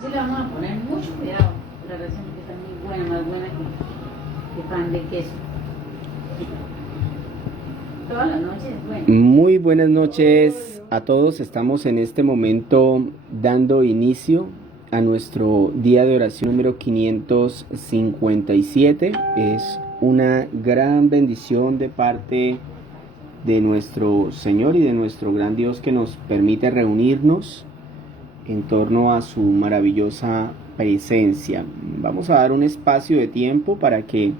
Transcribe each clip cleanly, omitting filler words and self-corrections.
Sí le vamos a poner mucho cuidado, la receta que está muy buena, más buena que pan de queso. Todas las noches es buena. Muy buenas noches a todos. Estamos en este momento dando inicio a nuestro día de oración número 557. Es una gran bendición de parte de nuestro Señor y de nuestro gran Dios que nos permite reunirnos en torno a su maravillosa presencia. Vamos a dar un espacio de tiempo para que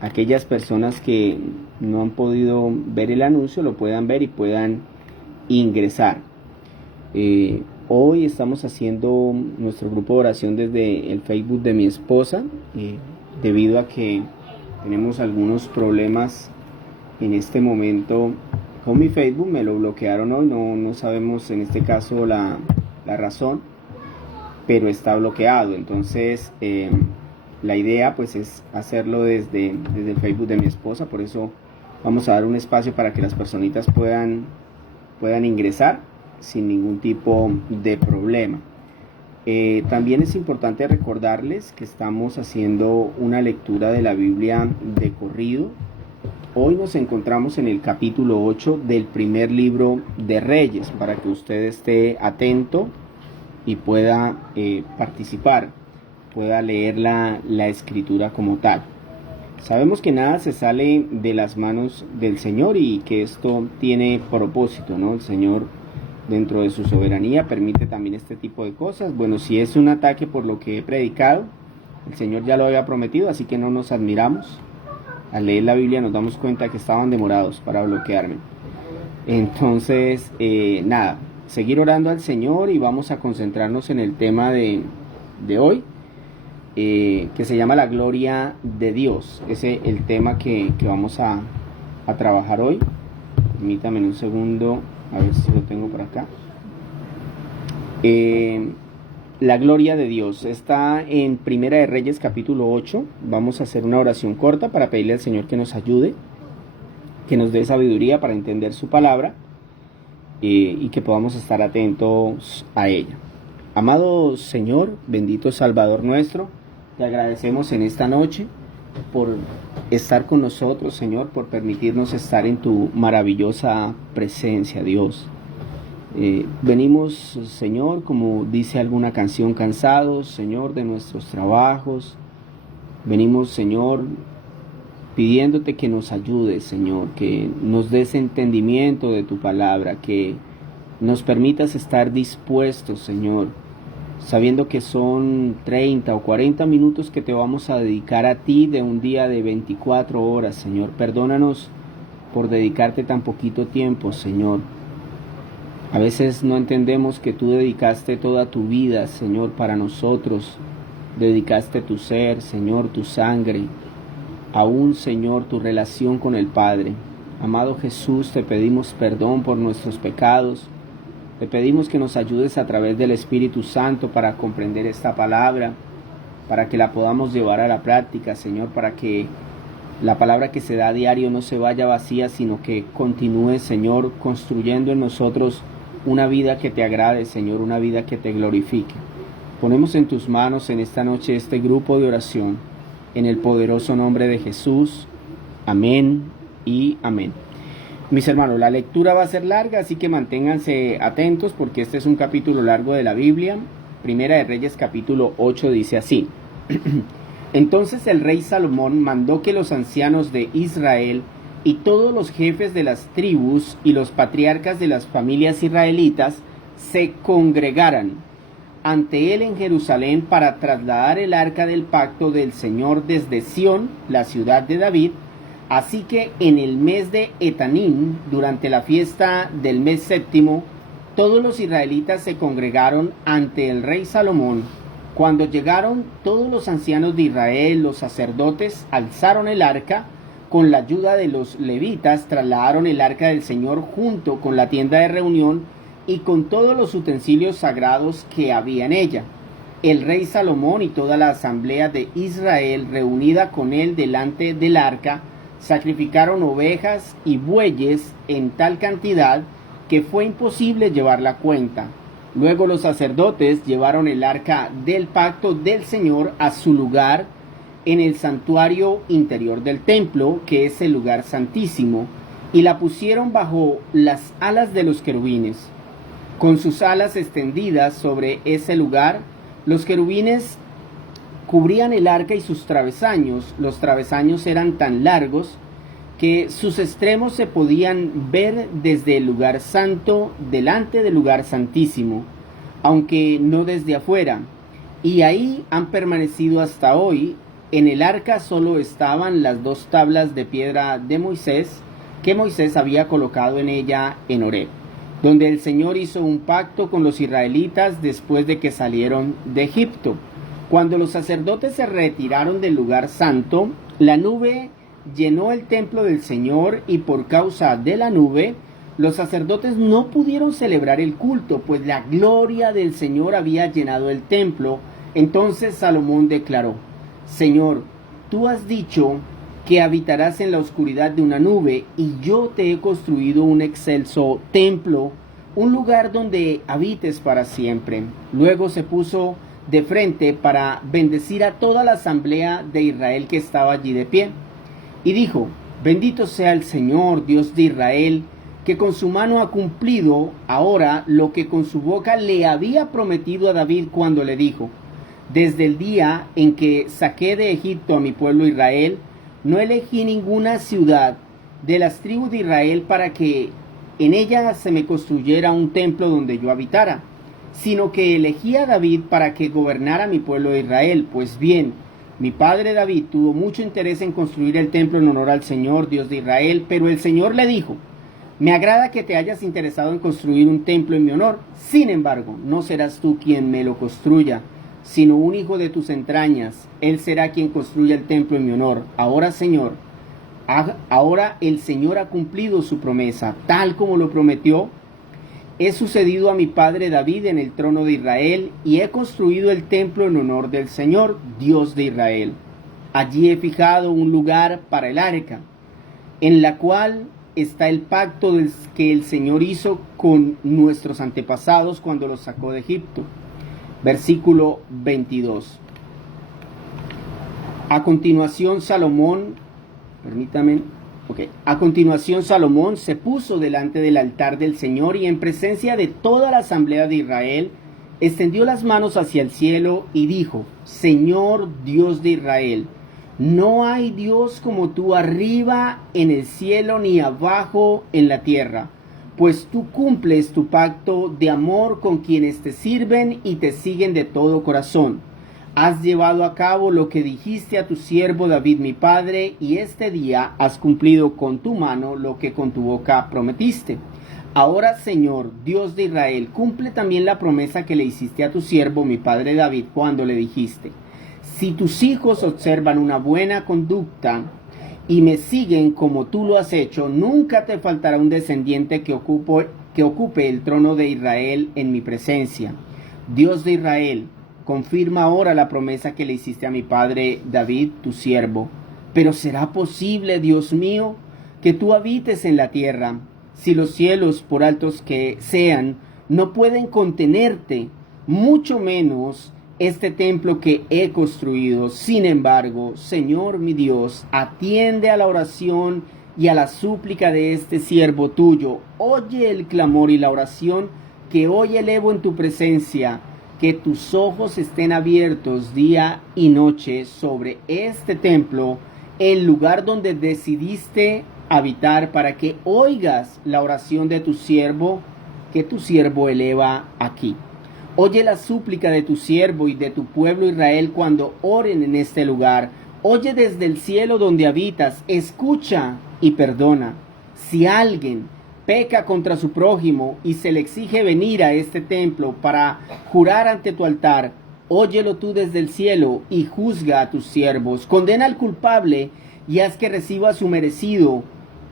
aquellas personas que no han podido ver el anuncio lo puedan ver y puedan ingresar. Hoy estamos haciendo nuestro grupo de oración desde el Facebook de mi esposa, debido a que tenemos algunos problemas en este momento con mi Facebook. Me lo bloquearon hoy, no sabemos en este caso la razón, pero está bloqueado. Entonces la idea pues es hacerlo desde el Facebook de mi esposa. Por eso vamos a dar un espacio para que las personitas puedan ingresar sin ningún tipo de problema. También es importante recordarles que estamos haciendo una lectura de la Biblia de corrido. Hoy nos encontramos en el capítulo 8 del primer libro de Reyes, para que usted esté atento y pueda participar, pueda leer la escritura como tal. Sabemos que nada se sale de las manos del Señor y que esto tiene propósito, ¿no? El Señor, dentro de su soberanía, permite también este tipo de cosas. Bueno, si es un ataque por lo que he predicado, el Señor ya lo había prometido, así que no nos admiramos. Al leer la Biblia nos damos cuenta que estaban demorados para bloquearme. Entonces, nada, seguir orando al Señor y vamos a concentrarnos en el tema de hoy, que se llama la gloria de Dios. Ese es el tema que vamos a trabajar hoy. Permítame un segundo, a ver si lo tengo por acá. La gloria de Dios está en Primera de Reyes capítulo 8. Vamos a hacer una oración corta para pedirle al Señor que nos ayude, que nos dé sabiduría para entender su palabra y que podamos estar atentos a ella. Amado Señor, bendito Salvador nuestro, te agradecemos en esta noche por estar con nosotros, Señor, por permitirnos estar en tu maravillosa presencia, Dios. Venimos, Señor, como dice alguna canción, cansados, Señor, de nuestros trabajos. Venimos, Señor, pidiéndote que nos ayudes, Señor, que nos des entendimiento de tu palabra, que nos permitas estar dispuestos, Señor, sabiendo que son 30 o 40 minutos que te vamos a dedicar a ti de un día de 24 horas, Señor. Perdónanos por dedicarte tan poquito tiempo, Señor. A veces no entendemos que tú dedicaste toda tu vida, Señor, para nosotros. Dedicaste tu ser, Señor, tu sangre, aún, Señor, tu relación con el Padre. Amado Jesús, te pedimos perdón por nuestros pecados. Te pedimos que nos ayudes a través del Espíritu Santo para comprender esta palabra, para que la podamos llevar a la práctica, Señor, para que la palabra que se da a diario no se vaya vacía, sino que continúe, Señor, construyendo en nosotros una vida que te agrade, Señor, una vida que te glorifique. Ponemos en tus manos en esta noche este grupo de oración, en el poderoso nombre de Jesús. Amén y amén. Mis hermanos, la lectura va a ser larga, así que manténganse atentos porque este es un capítulo largo de la Biblia. Primera de Reyes capítulo 8 dice así. Entonces el rey Salomón mandó que los ancianos de Israel y todos los jefes de las tribus y los patriarcas de las familias israelitas se congregaran ante él en Jerusalén para trasladar el arca del pacto del Señor desde Sión, la ciudad de David. Así que en el mes de Etanín, durante la fiesta del mes séptimo, todos los israelitas se congregaron ante el rey Salomón. Cuando llegaron todos los ancianos de Israel, los sacerdotes alzaron el arca. Con la ayuda de los levitas trasladaron el arca del Señor junto con la tienda de reunión y con todos los utensilios sagrados que había en ella. El rey Salomón y toda la asamblea de Israel reunida con él delante del arca sacrificaron ovejas y bueyes en tal cantidad que fue imposible llevar la cuenta. Luego los sacerdotes llevaron el arca del pacto del Señor a su lugar en el santuario interior del templo, que es el lugar santísimo, y la pusieron bajo las alas de los querubines. Con sus alas extendidas sobre ese lugar, los querubines cubrían el arca y sus travesaños. Los travesaños eran tan largos que sus extremos se podían ver desde el lugar santo delante del lugar santísimo, aunque no desde afuera, y ahí han permanecido hasta hoy. En el arca solo estaban las 2 tablas de piedra de Moisés, que Moisés había colocado en ella en Horeb, donde el Señor hizo un pacto con los israelitas después de que salieron de Egipto. Cuando los sacerdotes se retiraron del lugar santo, la nube llenó el templo del Señor, y por causa de la nube, los sacerdotes no pudieron celebrar el culto, pues la gloria del Señor había llenado el templo. Entonces Salomón declaró: Señor, tú has dicho que habitarás en la oscuridad de una nube, y yo te he construido un excelso templo, un lugar donde habites para siempre. Luego se puso de frente para bendecir a toda la asamblea de Israel que estaba allí de pie, y dijo: Bendito sea el Señor, Dios de Israel, que con su mano ha cumplido ahora lo que con su boca le había prometido a David cuando le dijo: Desde el día en que saqué de Egipto a mi pueblo Israel, no elegí ninguna ciudad de las tribus de Israel para que en ella se me construyera un templo donde yo habitara, sino que elegí a David para que gobernara mi pueblo de Israel. Pues bien, mi padre David tuvo mucho interés en construir el templo en honor al Señor, Dios de Israel, pero el Señor le dijo: Me agrada que te hayas interesado en construir un templo en mi honor. Sin embargo, no serás tú quien me lo construya, sino un hijo de tus entrañas. Él será quien construya el templo en mi honor. Ahora, Señor, ahora el Señor ha cumplido su promesa, tal como lo prometió. He sucedido a mi padre David en el trono de Israel, y he construido el templo en honor del Señor, Dios de Israel. Allí he fijado un lugar para el arca, en la cual está el pacto que el Señor hizo con nuestros antepasados cuando los sacó de Egipto. Versículo 22. A continuación Salomón se puso delante del altar del Señor, y en presencia de toda la asamblea de Israel extendió las manos hacia el cielo y dijo: Señor Dios de Israel, no hay Dios como tú arriba en el cielo ni abajo en la tierra, pues tú cumples tu pacto de amor con quienes te sirven y te siguen de todo corazón. Has llevado a cabo lo que dijiste a tu siervo David mi padre, y este día has cumplido con tu mano lo que con tu boca prometiste. Ahora, Señor, Dios de Israel, cumple también la promesa que le hiciste a tu siervo mi padre David cuando le dijiste: Si tus hijos observan una buena conducta y me siguen como tú lo has hecho, nunca te faltará un descendiente que ocupe el trono de Israel en mi presencia. Dios de Israel, confirma ahora la promesa que le hiciste a mi padre David, tu siervo. Pero ¿será posible, Dios mío, que tú habites en la tierra, si los cielos, por altos que sean, no pueden contenerte, mucho menos este templo que he construido? Sin embargo, Señor mi Dios, atiende a la oración y a la súplica de este siervo tuyo. Oye el clamor y la oración que hoy elevo en tu presencia. Que tus ojos estén abiertos día y noche sobre este templo, el lugar donde decidiste habitar, para que oigas la oración de tu siervo, que tu siervo eleva aquí. Oye la súplica de tu siervo y de tu pueblo Israel cuando oren en este lugar. Oye desde el cielo donde habitas, escucha y perdona. Si alguien peca contra su prójimo y se le exige venir a este templo para jurar ante tu altar, óyelo tú desde el cielo y juzga a tus siervos. Condena al culpable y haz que reciba su merecido.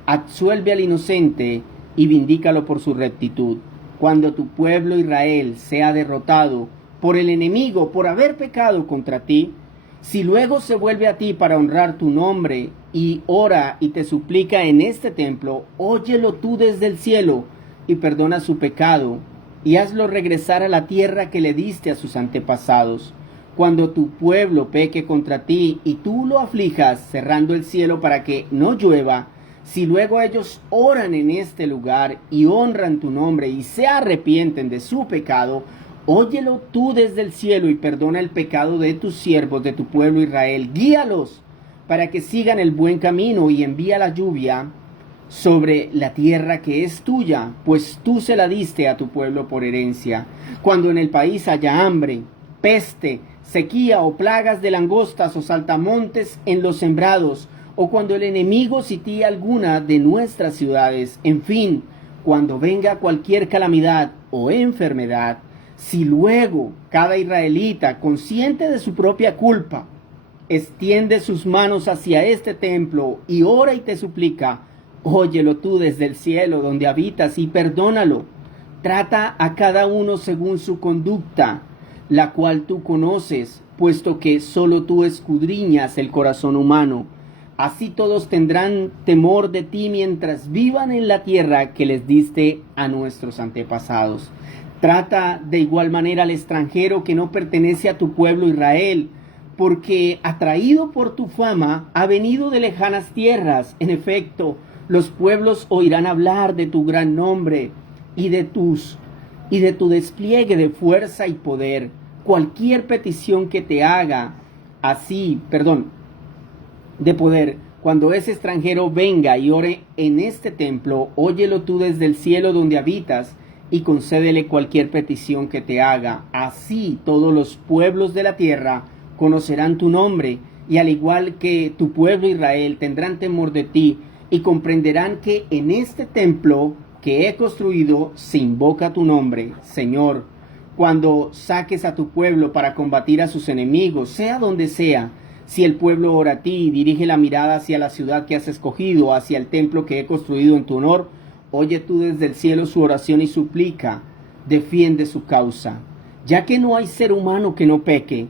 Absuelve al inocente y vindícalo por su rectitud. Cuando tu pueblo Israel sea derrotado por el enemigo por haber pecado contra ti, si luego se vuelve a ti para honrar tu nombre y ora y te suplica en este templo, óyelo tú desde el cielo y perdona su pecado y hazlo regresar a la tierra que le diste a sus antepasados. Cuando tu pueblo peque contra ti y tú lo aflijas, cerrando el cielo para que no llueva, si luego ellos oran en este lugar y honran tu nombre y se arrepienten de su pecado, óyelo tú desde el cielo y perdona el pecado de tus siervos, de tu pueblo Israel. Guíalos para que sigan el buen camino y envía la lluvia sobre la tierra que es tuya, pues tú se la diste a tu pueblo por herencia. Cuando en el país haya hambre, peste, sequía o plagas de langostas o saltamontes en los sembrados, o cuando el enemigo sitúe alguna de nuestras ciudades, en fin, cuando venga cualquier calamidad o enfermedad, si luego cada israelita, consciente de su propia culpa, extiende sus manos hacia este templo y ora y te suplica, óyelo tú desde el cielo donde habitas y perdónalo. Trata a cada uno según su conducta, la cual tú conoces, puesto que solo tú escudriñas el corazón humano. Así todos tendrán temor de ti mientras vivan en la tierra que les diste a nuestros antepasados. Trata de igual manera al extranjero que no pertenece a tu pueblo Israel, porque atraído por tu fama ha venido de lejanas tierras. En efecto, los pueblos oirán hablar de tu gran nombre y de tu despliegue de fuerza y poder. Cualquier petición que te haga de poder, cuando ese extranjero venga y ore en este templo, óyelo tú desde el cielo donde habitas y concédele cualquier petición que te haga. Así todos los pueblos de la tierra conocerán tu nombre, y al igual que tu pueblo Israel tendrán temor de ti y comprenderán que en este templo que he construido se invoca tu nombre, Señor. Cuando saques a tu pueblo para combatir a sus enemigos, sea donde sea, si el pueblo ora a ti y dirige la mirada hacia la ciudad que has escogido, hacia el templo que he construido en tu honor, oye tú desde el cielo su oración y suplica, defiende su causa. Ya que no hay ser humano que no peque,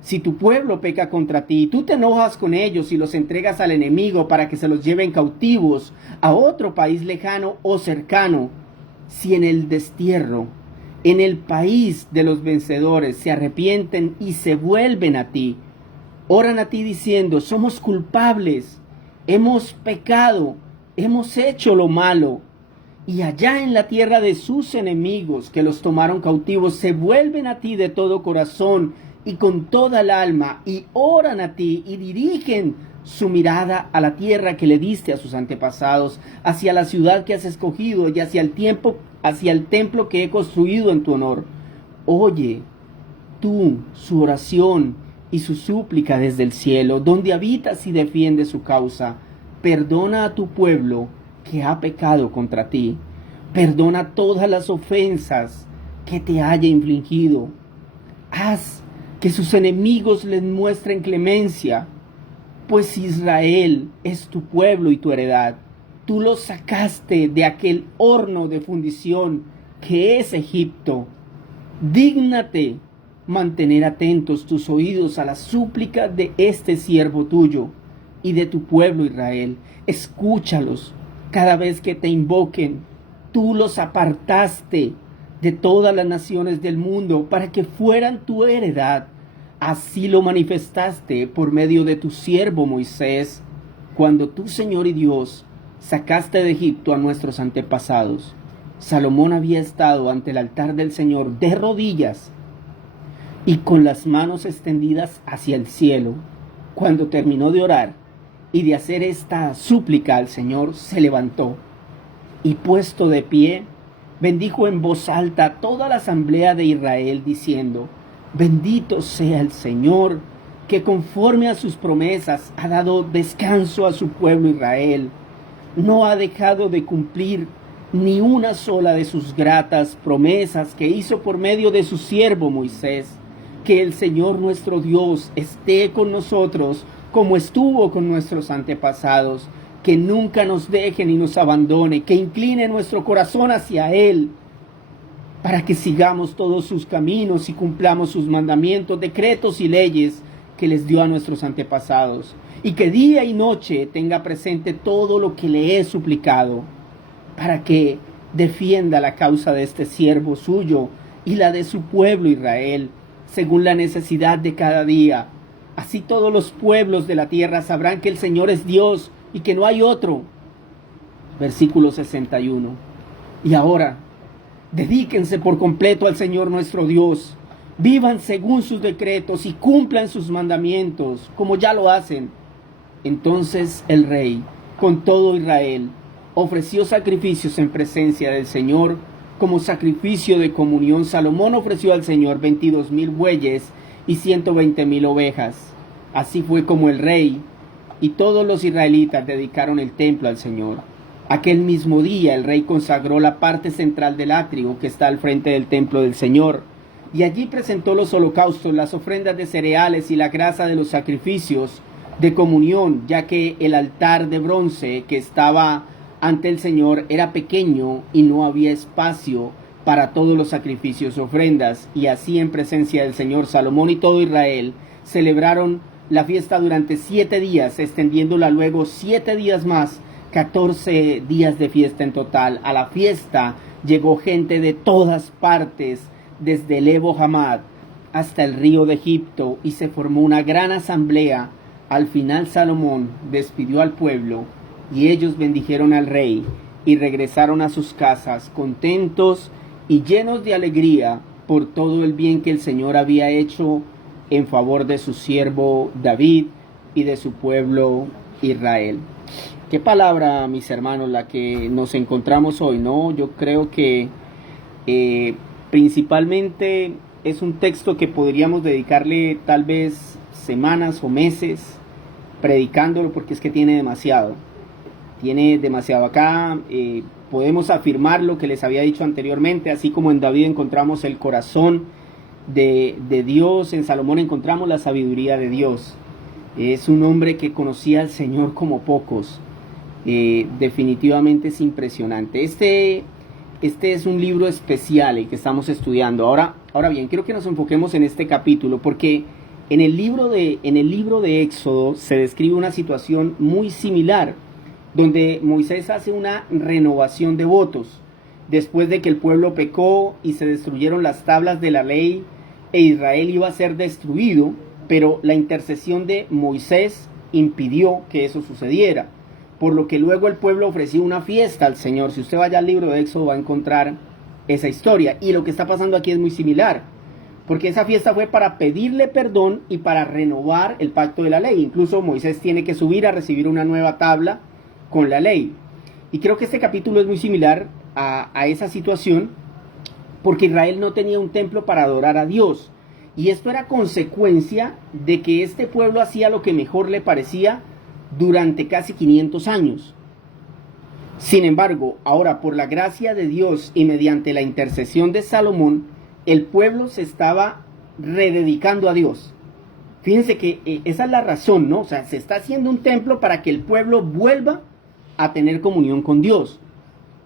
si tu pueblo peca contra ti, tú te enojas con ellos y los entregas al enemigo para que se los lleven cautivos a otro país lejano o cercano. Si en el destierro, en el país de los vencedores, se arrepienten y se vuelven a ti, oran a ti diciendo, somos culpables, hemos pecado, hemos hecho lo malo, y allá en la tierra de sus enemigos que los tomaron cautivos, se vuelven a ti de todo corazón y con toda el alma, y oran a ti y dirigen su mirada a la tierra que le diste a sus antepasados, hacia la ciudad que has escogido y hacia el templo que he construido en tu honor. Oye tú su oración y su súplica desde el cielo, donde habitas y defiendes su causa. Perdona a tu pueblo que ha pecado contra ti. Perdona todas las ofensas que te haya infligido. Haz que sus enemigos les muestren clemencia, pues Israel es tu pueblo y tu heredad. Tú los sacaste de aquel horno de fundición que es Egipto. Dígnate mantener atentos tus oídos a las súplicas de este siervo tuyo y de tu pueblo Israel. Escúchalos cada vez que te invoquen. Tú los apartaste de todas las naciones del mundo para que fueran tu heredad. Así lo manifestaste por medio de tu siervo Moisés, cuando tú, Señor y Dios, sacaste de Egipto a nuestros antepasados. Salomón había estado ante el altar del Señor de rodillas y con las manos extendidas hacia el cielo. Cuando terminó de orar y de hacer esta súplica al Señor, se levantó y, puesto de pie, bendijo en voz alta a toda la asamblea de Israel, diciendo, bendito sea el Señor, que conforme a sus promesas ha dado descanso a su pueblo Israel. No ha dejado de cumplir ni una sola de sus gratas promesas que hizo por medio de su siervo Moisés. Que el Señor nuestro Dios esté con nosotros como estuvo con nuestros antepasados, que nunca nos deje ni nos abandone, que incline nuestro corazón hacia Él, para que sigamos todos sus caminos y cumplamos sus mandamientos, decretos y leyes que les dio a nuestros antepasados, y que día y noche tenga presente todo lo que le he suplicado, para que defienda la causa de este siervo suyo y la de su pueblo Israel, según la necesidad de cada día. Así todos los pueblos de la tierra sabrán que el Señor es Dios y que no hay otro. Versículo 61. Y ahora, dedíquense por completo al Señor nuestro Dios. Vivan según sus decretos y cumplan sus mandamientos, como ya lo hacen. Entonces el rey, con todo Israel, ofreció sacrificios en presencia del Señor. Como sacrificio de comunión, Salomón ofreció al Señor 22,000 bueyes y 120,000 ovejas. Así fue como el rey y todos los israelitas dedicaron el templo al Señor. Aquel mismo día el rey consagró la parte central del atrio que está al frente del templo del Señor, y allí presentó los holocaustos, las ofrendas de cereales y la grasa de los sacrificios de comunión, ya que el altar de bronce que estaba ante el Señor era pequeño y no había espacio para todos los sacrificios y ofrendas. Y así, en presencia del Señor, Salomón y todo Israel celebraron la fiesta durante 7 días, extendiéndola luego 7 días más, 14 días de fiesta en total. A la fiesta llegó gente de todas partes, desde el Ebo Hamad hasta el río de Egipto, y se formó una gran asamblea. Al final Salomón despidió al pueblo, y ellos bendijeron al rey, y regresaron a sus casas, contentos y llenos de alegría por todo el bien que el Señor había hecho en favor de su siervo David y de su pueblo Israel. Qué palabra, mis hermanos, la que nos encontramos hoy, ¿no? Yo creo que principalmente es un texto que podríamos dedicarle tal vez semanas o meses predicándolo, porque es que tiene demasiado acá. Podemos afirmar lo que les había dicho anteriormente, así como en David encontramos el corazón de Dios, en Salomón encontramos la sabiduría de Dios. Es un hombre que conocía al Señor como pocos. Definitivamente es impresionante. Este es un libro especial el que estamos estudiando. Ahora bien, quiero que nos enfoquemos en este capítulo, porque en el libro de Éxodo se describe una situación muy similar, donde Moisés hace una renovación de votos, después de que el pueblo pecó y se destruyeron las tablas de la ley, e Israel iba a ser destruido, pero la intercesión de Moisés impidió que eso sucediera, por lo que luego el pueblo ofreció una fiesta al Señor. Si usted vaya al libro de Éxodo va a encontrar esa historia, y lo que está pasando aquí es muy similar, porque esa fiesta fue para pedirle perdón y para renovar el pacto de la ley. Incluso Moisés tiene que subir a recibir una nueva tabla con la ley. Y creo que este capítulo es muy similar a esa situación, porque Israel no tenía un templo para adorar a Dios, y esto era consecuencia de que este pueblo hacía lo que mejor le parecía durante casi 500 años. Sin embargo, ahora por la gracia de Dios y mediante la intercesión de Salomón, el pueblo se estaba rededicando a Dios. Fíjense que esa es la razón, ¿no? O sea, se está haciendo un templo para que el pueblo vuelva a tener comunión con Dios.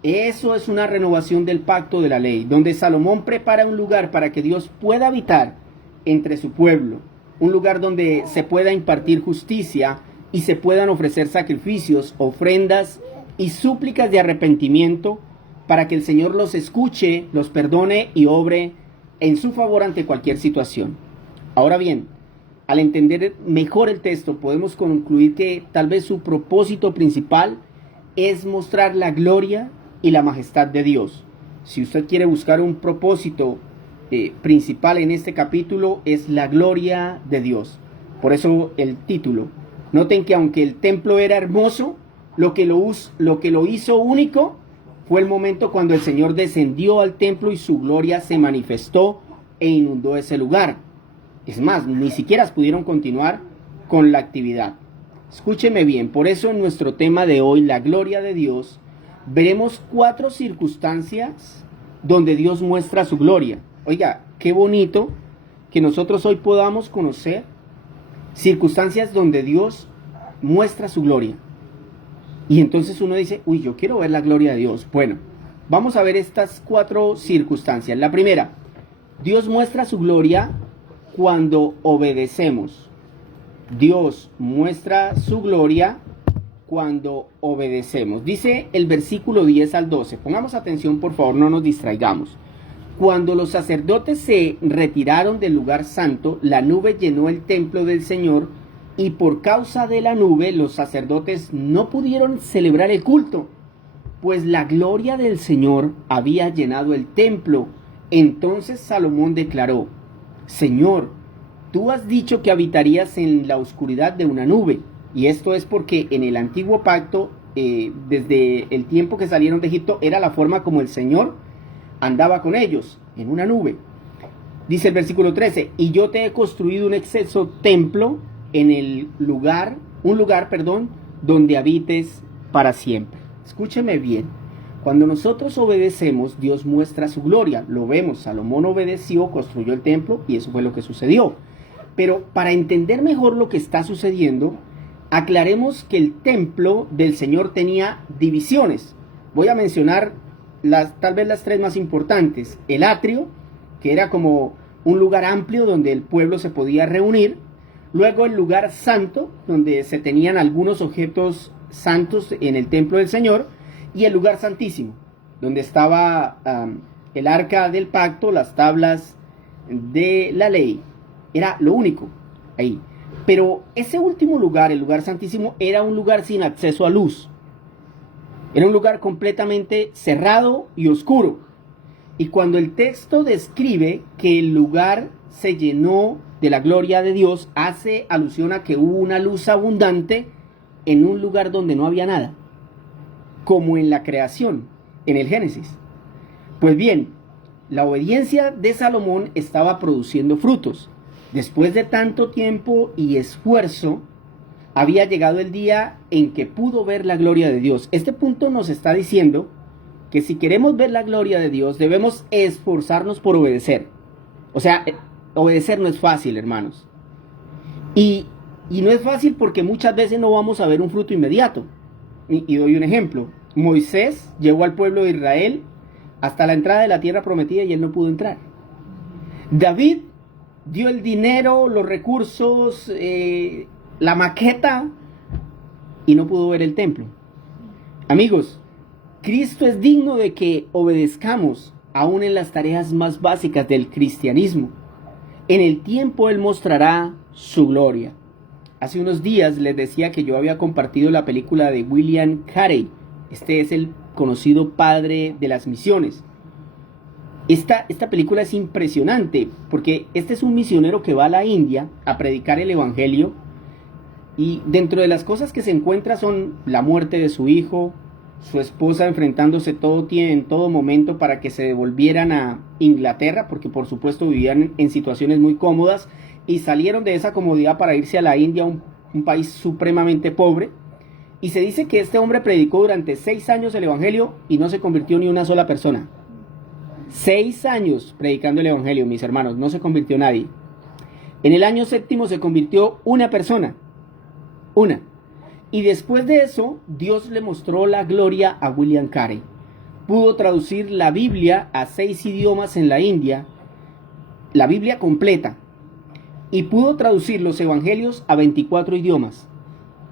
Eso es una renovación del pacto de la ley, donde Salomón prepara un lugar para que Dios pueda habitar entre su pueblo, un lugar donde se pueda impartir justicia y se puedan ofrecer sacrificios, ofrendas y súplicas de arrepentimiento, para que el Señor los escuche, los perdone y obre en su favor ante cualquier situación. Ahora bien, al entender mejor el texto, podemos concluir que tal vez su propósito principal es mostrar la gloria y la majestad de Dios. Si usted quiere buscar un propósito principal en este capítulo, es la gloria de Dios. Por eso el título. Noten que aunque el templo era hermoso, lo que lo hizo único fue el momento cuando el Señor descendió al templo y su gloria se manifestó e inundó ese lugar. Es más, ni siquiera pudieron continuar con la actividad. Escúcheme bien, por eso en nuestro tema de hoy, la gloria de Dios, veremos 4 circunstancias donde Dios muestra su gloria. Oiga, qué bonito que nosotros hoy podamos conocer circunstancias donde Dios muestra su gloria. Y entonces uno dice, uy, yo quiero ver la gloria de Dios. Bueno, vamos a ver estas 4 circunstancias. La primera, Dios muestra su gloria cuando obedecemos. Dios muestra su gloria cuando obedecemos. Dice el versículo 10 al 12. Pongamos atención, por favor, no nos distraigamos. Cuando los sacerdotes se retiraron del lugar santo, la nube llenó el templo del Señor, y por causa de la nube los sacerdotes no pudieron celebrar el culto, pues la gloria del Señor había llenado el templo. Entonces Salomón declaró: Señor, tú has dicho que habitarías en la oscuridad de una nube. Y esto es porque en el antiguo pacto, desde el tiempo que salieron de Egipto, era la forma como el Señor andaba con ellos, en una nube. Dice el versículo 13: y yo te he construido un excelso templo en el lugar, donde habites para siempre. Escúcheme bien. Cuando nosotros obedecemos, Dios muestra su gloria. Lo vemos, Salomón obedeció, construyó el templo, y eso fue lo que sucedió. Pero para entender mejor lo que está sucediendo, aclaremos que el templo del Señor tenía divisiones. Voy a mencionar tal vez las tres más importantes. El atrio, que era como un lugar amplio donde el pueblo se podía reunir. Luego el lugar santo, donde se tenían algunos objetos santos en el templo del Señor. Y el lugar santísimo, donde estaba el arca del pacto, las tablas de la ley. Era lo único ahí. Pero ese último lugar, el lugar santísimo, era un lugar sin acceso a luz. Era un lugar completamente cerrado y oscuro. Y cuando el texto describe que el lugar se llenó de la gloria de Dios, hace alusión a que hubo una luz abundante en un lugar donde no había nada, como en la creación, en el Génesis. Pues bien, la obediencia de Salomón estaba produciendo frutos. Después de tanto tiempo y esfuerzo, había llegado el día en que pudo ver la gloria de Dios. Este punto nos está diciendo que si queremos ver la gloria de Dios, debemos esforzarnos por obedecer. O sea, obedecer no es fácil, hermanos. Y no es fácil porque muchas veces no vamos a ver un fruto inmediato. Y doy un ejemplo. Moisés llevó al pueblo de Israel hasta la entrada de la tierra prometida y él no pudo entrar. David dio el dinero, los recursos, la maqueta, y no pudo ver el templo. Amigos, Cristo es digno de que obedezcamos aún en las tareas más básicas del cristianismo. En el tiempo Él mostrará su gloria. Hace unos días les decía que yo había compartido la película de William Carey. Este es el conocido padre de las misiones. Esta película es impresionante porque este es un misionero que va a la India a predicar el evangelio, y dentro de las cosas que se encuentra son la muerte de su hijo, su esposa enfrentándose en todo momento para que se devolvieran a Inglaterra, porque por supuesto vivían en situaciones muy cómodas y salieron de esa comodidad para irse a la India, un país supremamente pobre. Y se dice que este hombre predicó durante 6 años el evangelio y no se convirtió ni una sola persona. 6 años predicando el evangelio, mis hermanos, no se convirtió nadie. En el año 7º se convirtió una persona. Una. Y después de eso, Dios le mostró la gloria a William Carey. Pudo traducir la Biblia a 6 idiomas en la India, la Biblia completa. Y pudo traducir los evangelios a 24 idiomas,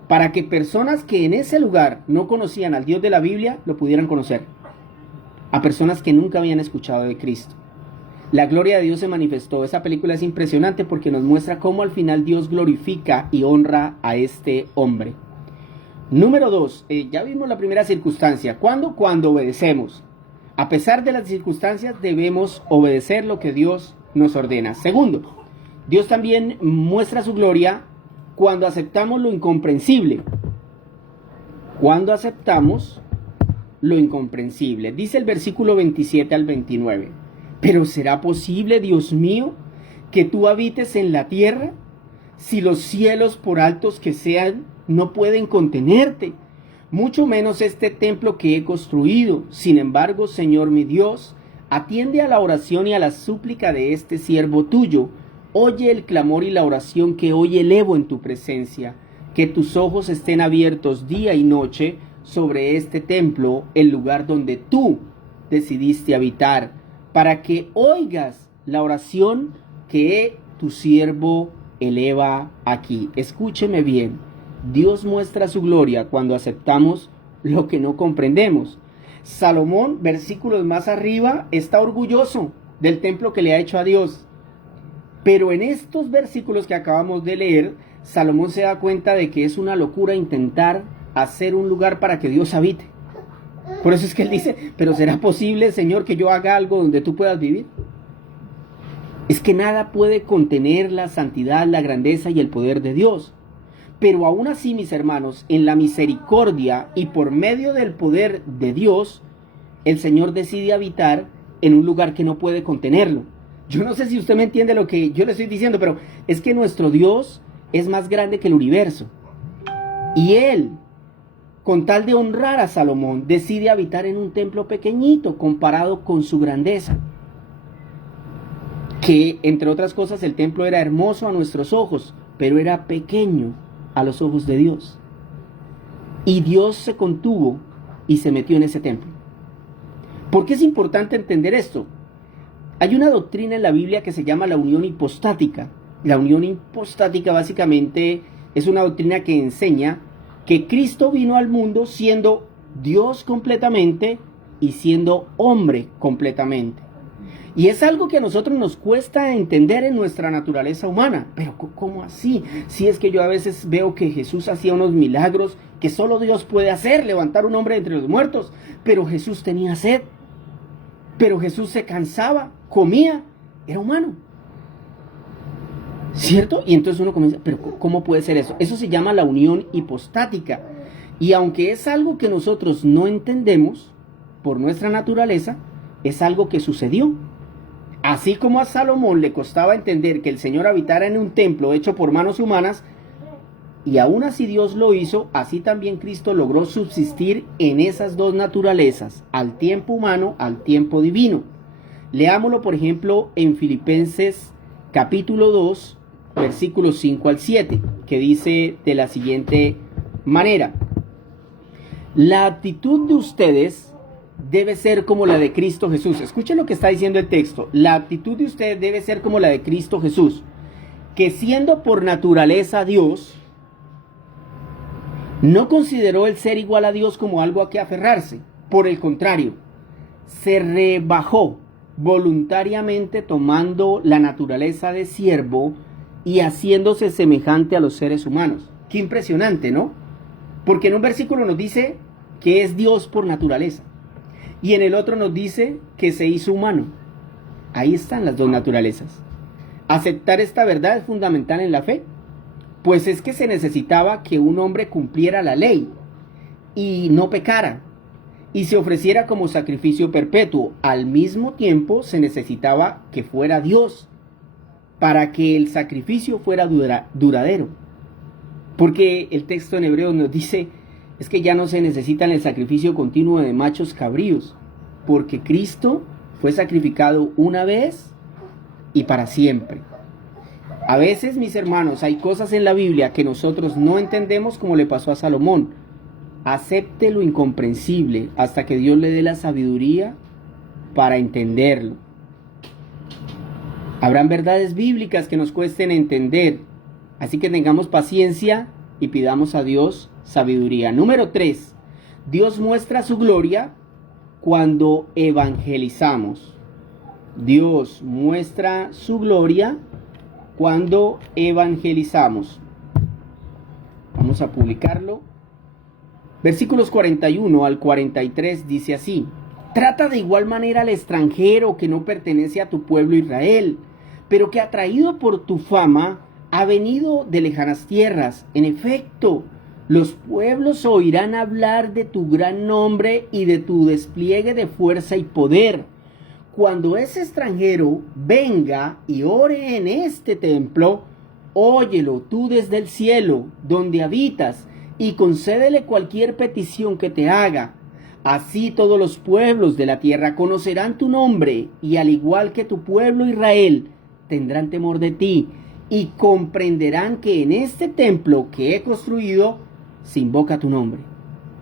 para que personas que en ese lugar no conocían al Dios de la Biblia, lo pudieran conocer. A personas que nunca habían escuchado de Cristo. La gloria de Dios se manifestó. Esa película es impresionante porque nos muestra cómo al final Dios glorifica y honra a este hombre. Número 2, ya vimos la primera circunstancia. ¿Cuándo? Cuando obedecemos. A pesar de las circunstancias debemos obedecer lo que Dios nos ordena. Segundo, Dios también muestra su gloria cuando aceptamos lo incomprensible. Cuando aceptamos lo incomprensible. Dice el versículo 27 al 29. ¿Pero será posible, Dios mío, que tú habites en la tierra? Si los cielos, por altos que sean, no pueden contenerte, mucho menos este templo que he construido. Sin embargo, Señor mi Dios, atiende a la oración y a la súplica de este siervo tuyo. Oye el clamor y la oración que hoy elevo en tu presencia. Que tus ojos estén abiertos día y noche sobre este templo, el lugar donde tú decidiste habitar, para que oigas la oración que tu siervo eleva aquí. Escúcheme bien. Dios muestra su gloria cuando aceptamos lo que no comprendemos. Salomón, versículos más arriba, está orgulloso del templo que le ha hecho a Dios. Pero en estos versículos que acabamos de leer, Salomón se da cuenta de que es una locura intentar hacer un lugar para que Dios habite. Por eso es que él dice, pero ¿será posible, Señor, que yo haga algo donde tú puedas vivir? Es que nada puede contener la santidad, la grandeza y el poder de Dios. Pero aún así, mis hermanos, en la misericordia y por medio del poder de Dios, el Señor decide habitar en un lugar que no puede contenerlo. Yo no sé si usted me entiende lo que yo le estoy diciendo, pero es que nuestro Dios es más grande que el universo. Y Él, con tal de honrar a Salomón, decide habitar en un templo pequeñito comparado con su grandeza. Que, entre otras cosas, el templo era hermoso a nuestros ojos, pero era pequeño a los ojos de Dios. Y Dios se contuvo y se metió en ese templo. ¿Por qué es importante entender esto? Hay una doctrina en la Biblia que se llama la unión hipostática. La unión hipostática básicamente es una doctrina que enseña que Cristo vino al mundo siendo Dios completamente y siendo hombre completamente. Y es algo que a nosotros nos cuesta entender en nuestra naturaleza humana. Pero ¿cómo así? Si es que yo a veces veo que Jesús hacía unos milagros que solo Dios puede hacer, levantar un hombre entre los muertos. Pero Jesús tenía sed. Pero Jesús se cansaba, comía, era humano. ¿Cierto? Y entonces uno comienza, pero ¿cómo puede ser eso? Eso se llama la unión hipostática. Y aunque es algo que nosotros no entendemos por nuestra naturaleza, es algo que sucedió. Así como a Salomón le costaba entender que el Señor habitara en un templo hecho por manos humanas, y aún así Dios lo hizo, así también Cristo logró subsistir en esas dos naturalezas, al tiempo humano, al tiempo divino. Leámoslo, por ejemplo, en Filipenses capítulo 2, versículos 5 al 7, que dice de la siguiente manera: la actitud de ustedes debe ser como la de Cristo Jesús. Escuchen lo que está diciendo el texto. La actitud de ustedes debe ser como la de Cristo Jesús, que siendo por naturaleza Dios, no consideró el ser igual a Dios como algo a que aferrarse. Por el contrario, se rebajó voluntariamente tomando la naturaleza de siervo y haciéndose semejante a los seres humanos. Qué impresionante, ¿no? Porque en un versículo nos dice que es Dios por naturaleza. Y en el otro nos dice que se hizo humano. Ahí están las dos naturalezas. Aceptar esta verdad es fundamental en la fe, pues es que se necesitaba que un hombre cumpliera la ley y no pecara y se ofreciera como sacrificio perpetuo. Al mismo tiempo se necesitaba que fuera Dios para que el sacrificio fuera duradero. Porque el texto en hebreo nos dice, es que ya no se necesita el sacrificio continuo de machos cabríos, porque Cristo fue sacrificado una vez y para siempre. A veces, mis hermanos, hay cosas en la Biblia que nosotros no entendemos, como le pasó a Salomón. Acepte lo incomprensible hasta que Dios le dé la sabiduría para entenderlo. Habrán verdades bíblicas que nos cuesten entender, así que tengamos paciencia y pidamos a Dios sabiduría. Número 3. Dios muestra su gloria cuando evangelizamos. Dios muestra su gloria cuando evangelizamos. Vamos a publicarlo. Versículos 41 al 43 dice así: trata de igual manera al extranjero que no pertenece a tu pueblo Israel, pero que atraído por tu fama ha venido de lejanas tierras. En efecto, los pueblos oirán hablar de tu gran nombre y de tu despliegue de fuerza y poder. Cuando ese extranjero venga y ore en este templo, óyelo tú desde el cielo, donde habitas, y concédele cualquier petición que te haga. Así todos los pueblos de la tierra conocerán tu nombre, y al igual que tu pueblo Israel, tendrán temor de ti, y comprenderán que en este templo que he construido, se invoca tu nombre.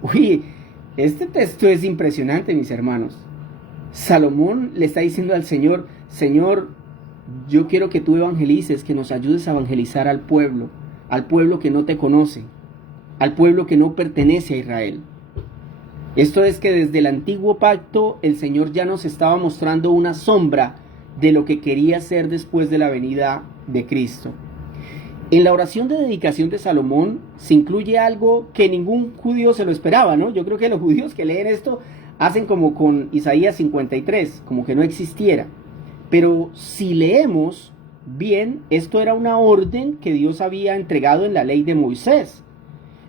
Uy, este texto es impresionante, mis hermanos. Salomón le está diciendo al Señor: Señor, yo quiero que tú evangelices, que nos ayudes a evangelizar al pueblo que no te conoce. al pueblo que no pertenece a Israel. Esto es que desde el antiguo pacto el Señor ya nos estaba mostrando una sombra de lo que quería hacer después de la venida de Cristo. En la oración de dedicación de Salomón se incluye algo que ningún judío se lo esperaba, ¿no? Yo creo que los judíos que leen esto hacen como con Isaías 53, como que no existiera. Pero si leemos bien, esto era una orden que Dios había entregado en la ley de Moisés.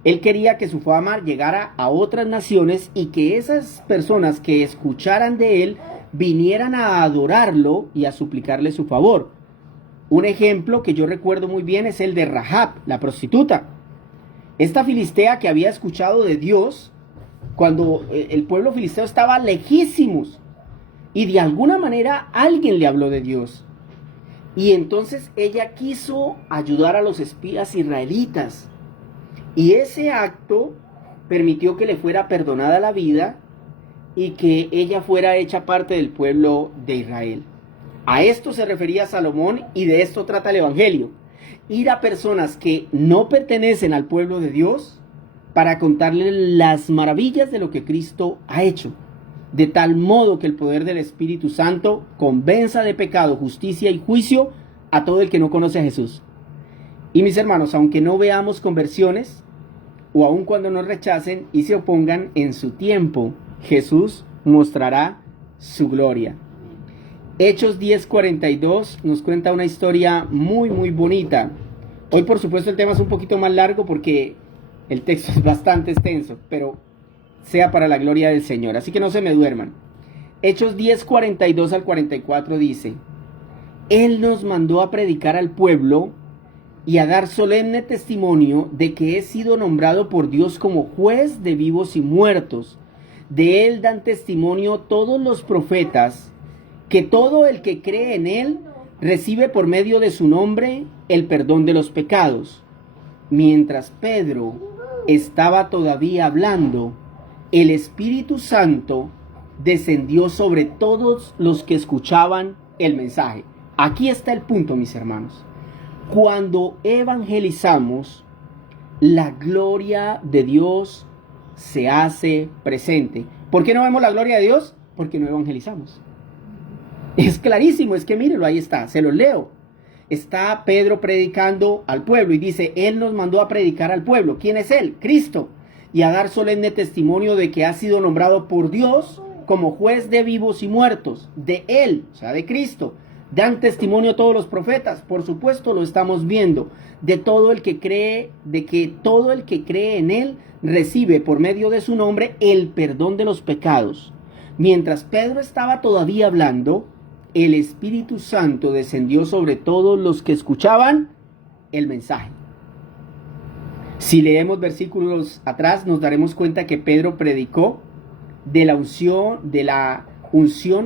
Él quería que su fama llegara a otras naciones y que esas personas que escucharan de él vinieran a adorarlo y a suplicarle su favor. Un ejemplo que yo recuerdo muy bien es el de Rahab, la prostituta. Esta filistea que había escuchado de Dios cuando el pueblo filisteo estaba lejísimos y de alguna manera alguien le habló de Dios. Y entonces ella quiso ayudar a los espías israelitas. Y ese acto permitió que le fuera perdonada la vida y que ella fuera hecha parte del pueblo de Israel. A esto se refería Salomón y de esto trata el Evangelio. Ir a personas que no pertenecen al pueblo de Dios para contarles las maravillas de lo que Cristo ha hecho. De tal modo que el poder del Espíritu Santo convenza de pecado, justicia y juicio a todo el que no conoce a Jesús. Y mis hermanos, aunque no veamos conversiones, o aun cuando nos rechacen y se opongan, en su tiempo Jesús mostrará su gloria. Hechos 10:42 nos cuenta una historia muy bonita. Hoy por supuesto el tema es un poquito más largo porque el texto es bastante extenso, pero sea para la gloria del Señor, así que no se me duerman. Hechos 10:42 al 44 dice: Él nos mandó a predicar al pueblo y a dar solemne testimonio de que he sido nombrado por Dios como juez de vivos y muertos. De él dan testimonio todos los profetas, que todo el que cree en él recibe por medio de su nombre el perdón de los pecados. Mientras Pedro estaba todavía hablando, el Espíritu Santo descendió sobre todos los que escuchaban el mensaje. Aquí está el punto, mis hermanos. Cuando evangelizamos, la gloria de Dios se hace presente. ¿Por qué no vemos la gloria de Dios? Porque no evangelizamos. Es clarísimo, es que mírenlo, ahí está, se lo leo. Está Pedro predicando al pueblo y dice: Él nos mandó a predicar al pueblo. ¿Quién es Él? Cristo. Y a dar solemne testimonio de que ha sido nombrado por Dios como juez de vivos y muertos. De Él, o sea, de Cristo. Dan testimonio todos los profetas, por supuesto lo estamos viendo, de todo el que cree, de que todo el que cree en él recibe por medio de su nombre el perdón de los pecados. Mientras Pedro estaba todavía hablando, el Espíritu Santo descendió sobre todos los que escuchaban el mensaje. Si leemos versículos atrás, nos daremos cuenta que Pedro predicó de la unción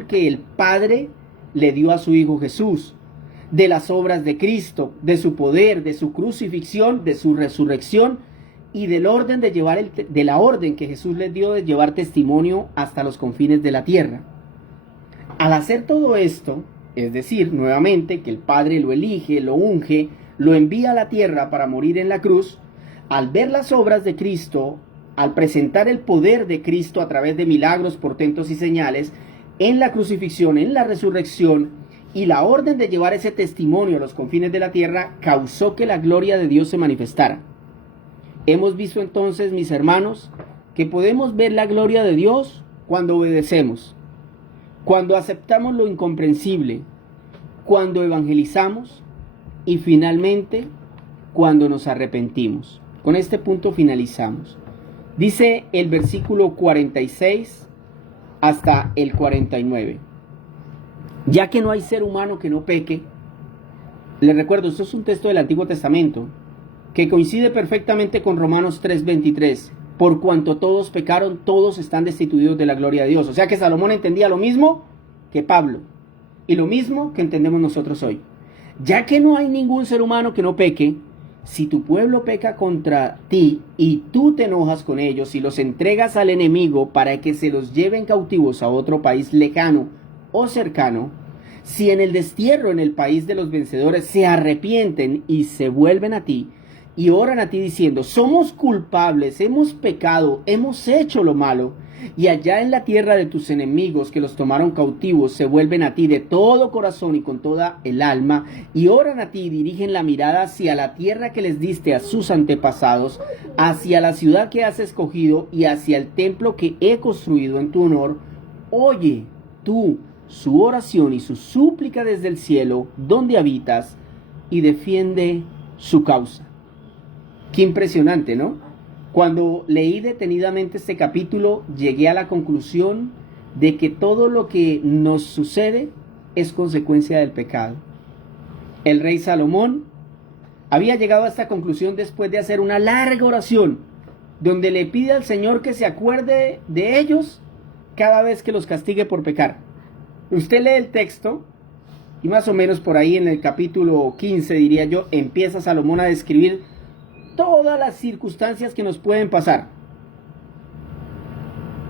que el Padre le dio a su Hijo Jesús, de las obras de Cristo, de su poder, de su crucifixión, de su resurrección y del orden de la orden que Jesús les dio de llevar testimonio hasta los confines de la tierra. Al hacer todo esto, es decir, nuevamente que el Padre lo elige, lo unge, lo envía a la tierra para morir en la cruz, al ver las obras de Cristo, al presentar el poder de Cristo a través de milagros, portentos y señales, en la crucifixión, en la resurrección y la orden de llevar ese testimonio a los confines de la tierra, causó que la gloria de Dios se manifestara. Hemos visto entonces, mis hermanos, que podemos ver la gloria de Dios cuando obedecemos, cuando aceptamos lo incomprensible, cuando evangelizamos y finalmente cuando nos arrepentimos. Con este punto finalizamos. Dice el versículo 46 hasta el 49. Ya que no hay ser humano que no peque, les recuerdo, esto es un texto del Antiguo Testamento que coincide perfectamente con Romanos 3:23. Por cuanto todos pecaron, todos están destituidos de la gloria de Dios. O sea que Salomón entendía lo mismo que Pablo y lo mismo que entendemos nosotros hoy. Ya que no hay ningún ser humano que no peque, si tu pueblo peca contra ti y tú te enojas con ellos y los entregas al enemigo para que se los lleven cautivos a otro país lejano o cercano, si en el destierro en el país de los vencedores se arrepienten y se vuelven a ti y oran a ti diciendo: somos culpables, hemos pecado, hemos hecho lo malo, y allá en la tierra de tus enemigos que los tomaron cautivos se vuelven a ti de todo corazón y con toda el alma, y oran a ti y dirigen la mirada hacia la tierra que les diste a sus antepasados, hacia la ciudad que has escogido y hacia el templo que he construido en tu honor, oye tú su oración y su súplica desde el cielo donde habitas, y defiende su causa. Qué impresionante, ¿no? Cuando leí detenidamente este capítulo, llegué a la conclusión de que todo lo que nos sucede es consecuencia del pecado. El rey Salomón había llegado a esta conclusión después de hacer una larga oración, donde le pide al Señor que se acuerde de ellos cada vez que los castigue por pecar. Usted lee el texto y más o menos por ahí en el capítulo 15, diría yo, empieza Salomón a describir todas las circunstancias que nos pueden pasar.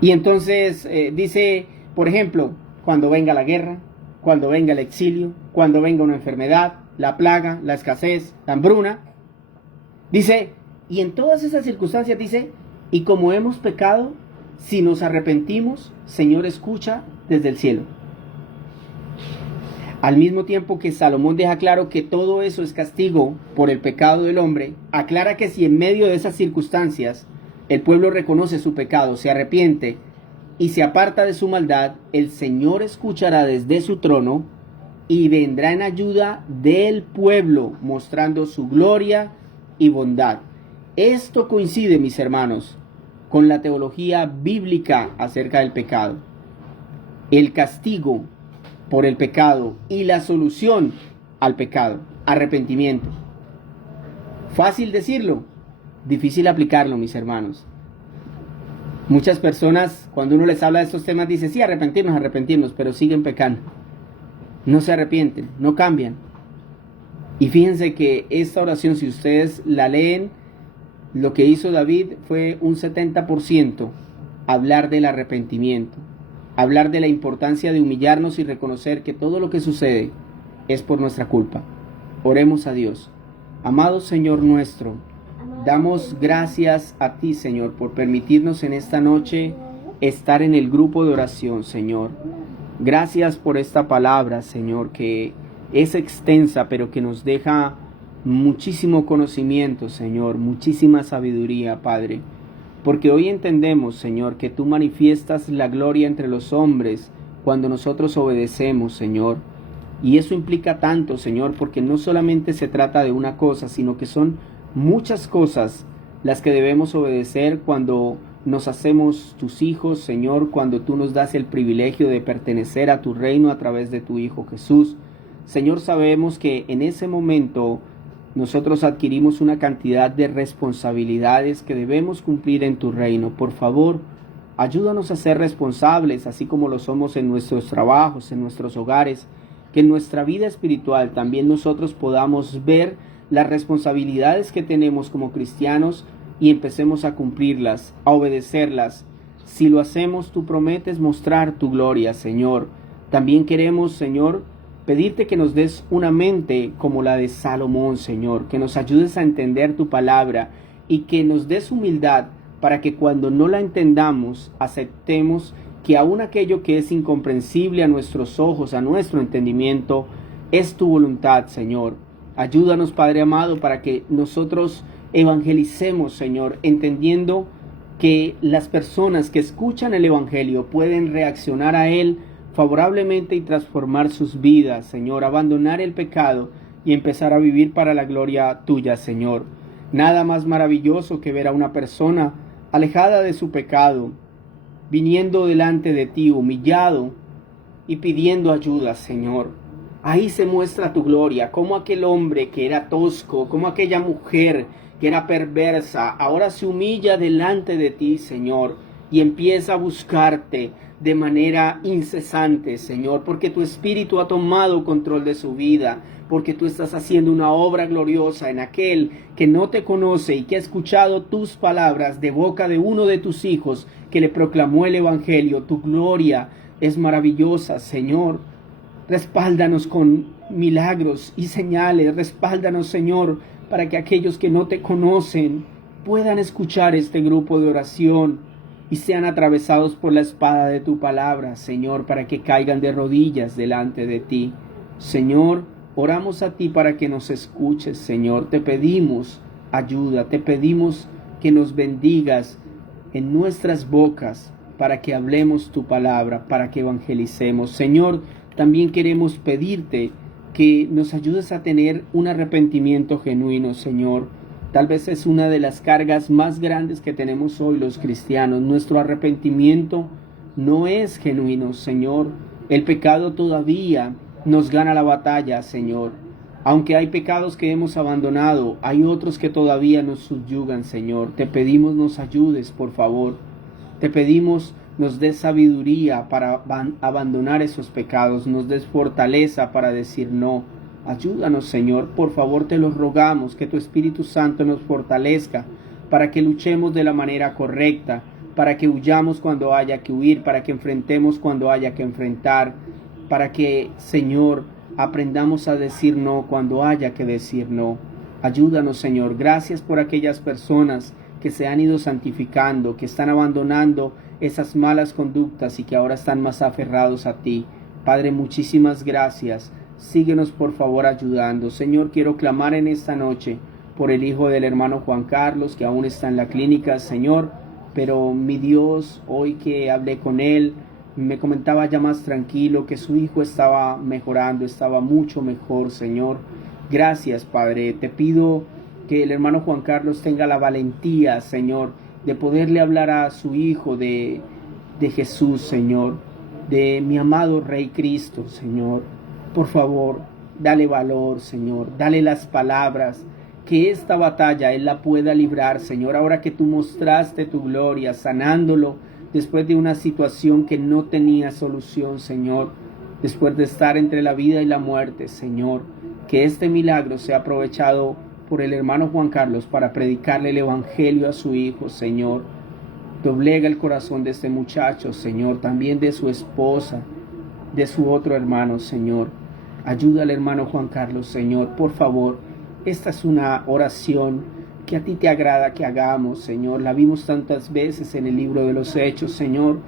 Y entonces dice, por ejemplo, cuando venga la guerra, cuando venga el exilio, cuando venga una enfermedad, la plaga, la escasez, la hambruna. Dice, y en todas esas circunstancias dice, y como hemos pecado, si nos arrepentimos, Señor, escucha desde el cielo. Al mismo tiempo que Salomón deja claro que todo eso es castigo por el pecado del hombre, aclara que si en medio de esas circunstancias el pueblo reconoce su pecado, se arrepiente y se aparta de su maldad, el Señor escuchará desde su trono y vendrá en ayuda del pueblo, mostrando su gloria y bondad. Esto coincide, mis hermanos, con la teología bíblica acerca del pecado. El castigo por el pecado y la solución al pecado, arrepentimiento. Fácil decirlo, difícil aplicarlo, mis hermanos. Muchas personas, cuando uno les habla de estos temas, dicen, sí, arrepentirnos, pero siguen pecando. No se arrepienten, no cambian. Y fíjense que esta oración, si ustedes la leen, lo que hizo David fue un 70% hablar del arrepentimiento. Hablar de la importancia de humillarnos y reconocer que todo lo que sucede es por nuestra culpa. Oremos a Dios. Amado Señor nuestro, damos gracias a ti, Señor, por permitirnos en esta noche estar en el grupo de oración, Señor. Gracias por esta palabra, Señor, que es extensa, pero que nos deja muchísimo conocimiento, Señor, muchísima sabiduría, Padre. Porque hoy entendemos, Señor, que tú manifiestas la gloria entre los hombres cuando nosotros obedecemos, Señor. Y eso implica tanto, Señor, porque no solamente se trata de una cosa, sino que son muchas cosas las que debemos obedecer cuando nos hacemos tus hijos, Señor, cuando tú nos das el privilegio de pertenecer a tu reino a través de tu Hijo Jesús. Señor, sabemos que en ese momento nosotros adquirimos una cantidad de responsabilidades que debemos cumplir en tu reino. Por favor, ayúdanos a ser responsables, así como lo somos en nuestros trabajos, en nuestros hogares, que en nuestra vida espiritual también nosotros podamos ver las responsabilidades que tenemos como cristianos y empecemos a cumplirlas, a obedecerlas. Si lo hacemos, tú prometes mostrar tu gloria, Señor. También queremos, Señor, pedirte que nos des una mente como la de Salomón, Señor, que nos ayudes a entender tu palabra y que nos des humildad para que cuando no la entendamos, aceptemos que aún aquello que es incomprensible a nuestros ojos, a nuestro entendimiento, es tu voluntad, Señor. Ayúdanos, Padre amado, para que nosotros evangelicemos, Señor, entendiendo que las personas que escuchan el evangelio pueden reaccionar a él favorablemente y transformar sus vidas, Señor, abandonar el pecado y empezar a vivir para la gloria tuya, Señor. Nada más maravilloso que ver a una persona alejada de su pecado, viniendo delante de ti, humillado y pidiendo ayuda, Señor. Ahí se muestra tu gloria, como aquel hombre que era tosco, como aquella mujer que era perversa, ahora se humilla delante de ti, Señor, y empieza a buscarte de manera incesante, Señor, porque tu Espíritu ha tomado control de su vida, porque tú estás haciendo una obra gloriosa en aquel que no te conoce y que ha escuchado tus palabras de boca de uno de tus hijos que le proclamó el Evangelio. Tu gloria es maravillosa, Señor. Respáldanos con milagros y señales, respáldanos, Señor, para que aquellos que no te conocen puedan escuchar este grupo de oración y sean atravesados por la espada de tu palabra, Señor, para que caigan de rodillas delante de ti. Señor, oramos a ti para que nos escuches, Señor. Te pedimos ayuda, te pedimos que nos bendigas en nuestras bocas para que hablemos tu palabra, para que evangelicemos. Señor, también queremos pedirte que nos ayudes a tener un arrepentimiento genuino, Señor. Tal vez es una de las cargas más grandes que tenemos hoy los cristianos. Nuestro arrepentimiento no es genuino, Señor. El pecado todavía nos gana la batalla, Señor. Aunque hay pecados que hemos abandonado, hay otros que todavía nos subyugan, Señor. Te pedimos nos ayudes, por favor. Te pedimos nos des sabiduría para abandonar esos pecados, nos des fortaleza para decir no. Ayúdanos, Señor, por favor te lo rogamos, que tu Espíritu Santo nos fortalezca para que luchemos de la manera correcta, para que huyamos cuando haya que huir, para que enfrentemos cuando haya que enfrentar, para que, Señor, aprendamos a decir no cuando haya que decir no. Ayúdanos, Señor. Gracias por aquellas personas que se han ido santificando, que están abandonando esas malas conductas y que ahora están más aferrados a ti. Padre, muchísimas gracias. Síguenos por favor ayudando. Señor, quiero clamar en esta noche por el hijo del hermano Juan Carlos, que aún está en la clínica, Señor. Pero mi Dios, hoy que hablé con él, me comentaba ya más tranquilo que su hijo estaba mejorando, estaba mucho mejor, Señor. Gracias, Padre. Te pido que el hermano Juan Carlos tenga la valentía, Señor, de poderle hablar a su hijo de Jesús, Señor, de mi amado Rey Cristo, Señor. Por favor, dale valor, Señor, dale las palabras, que esta batalla Él la pueda librar, Señor, ahora que tú mostraste tu gloria, sanándolo después de una situación que no tenía solución, Señor, después de estar entre la vida y la muerte, Señor, que este milagro sea aprovechado por el hermano Juan Carlos para predicarle el evangelio a su hijo, Señor. Doblega el corazón de este muchacho, Señor, también de su esposa, de su otro hermano, Señor. Ayuda al hermano Juan Carlos, Señor, por favor. Esta es una oración que a ti te agrada que hagamos, Señor. La vimos tantas veces en el libro de los Hechos, Señor.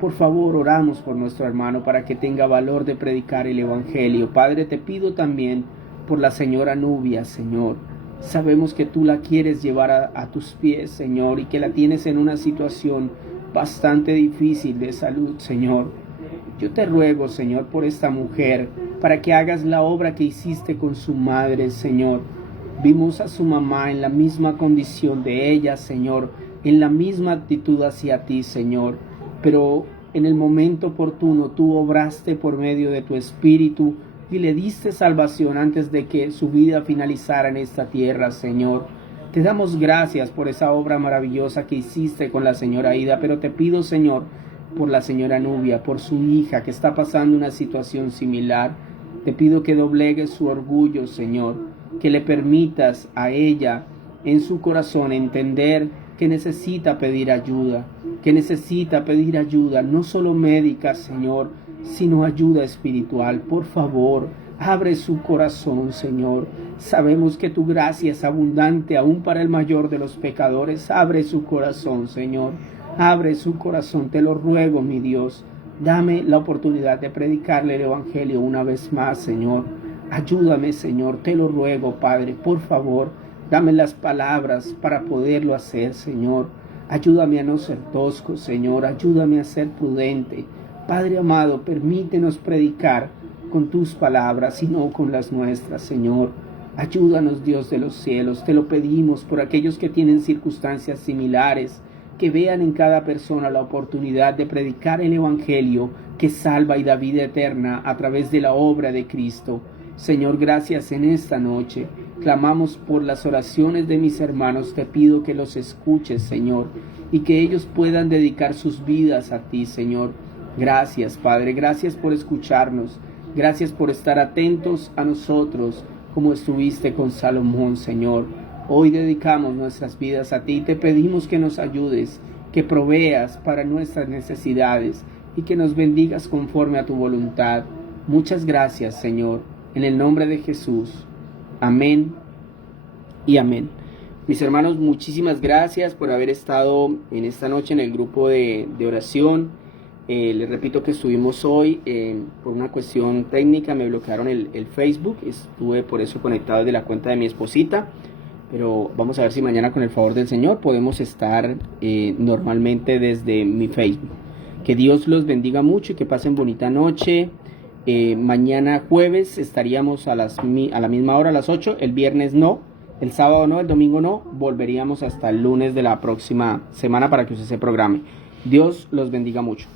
Por favor, oramos por nuestro hermano para que tenga valor de predicar el evangelio. Padre, te pido también por la señora Nubia, Señor. Sabemos que tú la quieres llevar a tus pies, Señor, y que la tienes en una situación bastante difícil de salud, Señor. Yo te ruego, Señor, por esta mujer, para que hagas la obra que hiciste con su madre, Señor. Vimos a su mamá en la misma condición de ella, Señor, en la misma actitud hacia ti, Señor. Pero en el momento oportuno tú obraste por medio de tu Espíritu y le diste salvación antes de que su vida finalizara en esta tierra, Señor. Te damos gracias por esa obra maravillosa que hiciste con la señora Ida, pero te pido, Señor, por la señora Nubia, por su hija que está pasando una situación similar. Te pido que doblegues su orgullo, Señor, que le permitas a ella en su corazón entender que necesita pedir ayuda, no solo médica, Señor, sino ayuda espiritual. Por favor, abre su corazón, Señor. Sabemos que tu gracia es abundante aún para el mayor de los pecadores. Abre su corazón, Señor. Abre su corazón, te lo ruego, mi Dios. Dame la oportunidad de predicarle el evangelio una vez más, Señor. Ayúdame, Señor, te lo ruego, Padre, por favor. Dame las palabras para poderlo hacer, Señor. Ayúdame a no ser tosco, Señor. Ayúdame a ser prudente. Padre amado, permítenos predicar con tus palabras y no con las nuestras, Señor. Ayúdanos, Dios de los cielos. Te lo pedimos por aquellos que tienen circunstancias similares, que vean en cada persona la oportunidad de predicar el evangelio que salva y da vida eterna a través de la obra de Cristo. Señor, gracias en esta noche. Clamamos por las oraciones de mis hermanos. Te pido que los escuches, Señor, y que ellos puedan dedicar sus vidas a ti, Señor. Gracias, Padre. Gracias por escucharnos. Gracias por estar atentos a nosotros como estuviste con Salomón, Señor. Hoy dedicamos nuestras vidas a ti y te pedimos que nos ayudes, que proveas para nuestras necesidades y que nos bendigas conforme a tu voluntad. Muchas gracias, Señor. En el nombre de Jesús. Amén y amén. Mis hermanos, muchísimas gracias por haber estado en esta noche en el grupo de oración. Les repito que estuvimos hoy, por una cuestión técnica, me bloquearon el Facebook, estuve por eso conectado desde la cuenta de mi esposita, pero vamos a ver si mañana, con el favor del Señor, podemos estar normalmente desde mi Facebook. Que Dios los bendiga mucho y que pasen bonita noche. Mañana jueves estaríamos a la misma hora, a las 8, el viernes no, el sábado no, el domingo no, volveríamos hasta el lunes de la próxima semana para que usted se programe. Dios los bendiga mucho.